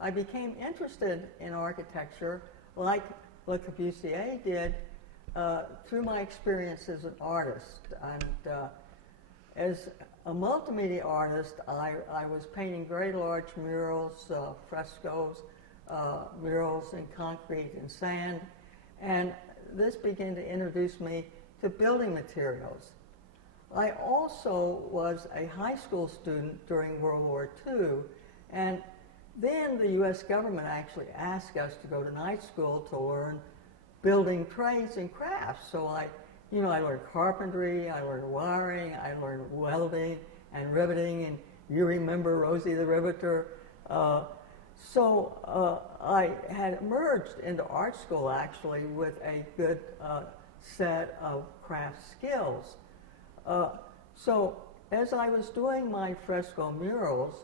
I became interested in architecture like Le Corbusier did through my experience as an artist. And as a multimedia artist, I was painting very large murals, frescoes, murals in concrete and sand, and this began to introduce me to building materials. I also was a high school student during World War II, and then the U.S. government actually asked us to go to night school to learn building trades and crafts. So I learned carpentry, I learned wiring, I learned welding and riveting, and you remember Rosie the Riveter. So I had merged into art school actually with a good set of craft skills. So as I was doing my fresco murals,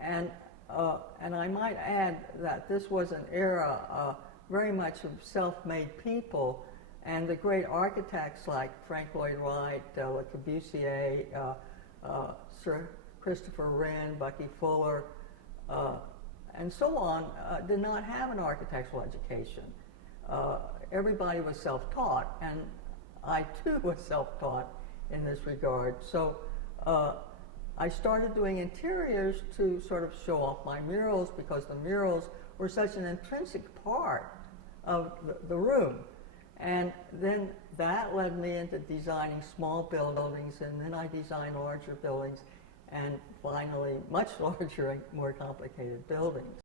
and I might add that this was an era very much of self-made people, and the great architects like Frank Lloyd Wright, Le Corbusier, Sir Christopher Wren, Bucky Fuller, and so on, did not have an architectural education. Everybody was self-taught, and I too was self-taught in this regard. So I started doing interiors to sort of show off my murals, because the murals were such an intrinsic part of the room. And then that led me into designing small buildings, and then I designed larger buildings, and finally much larger and more complicated buildings.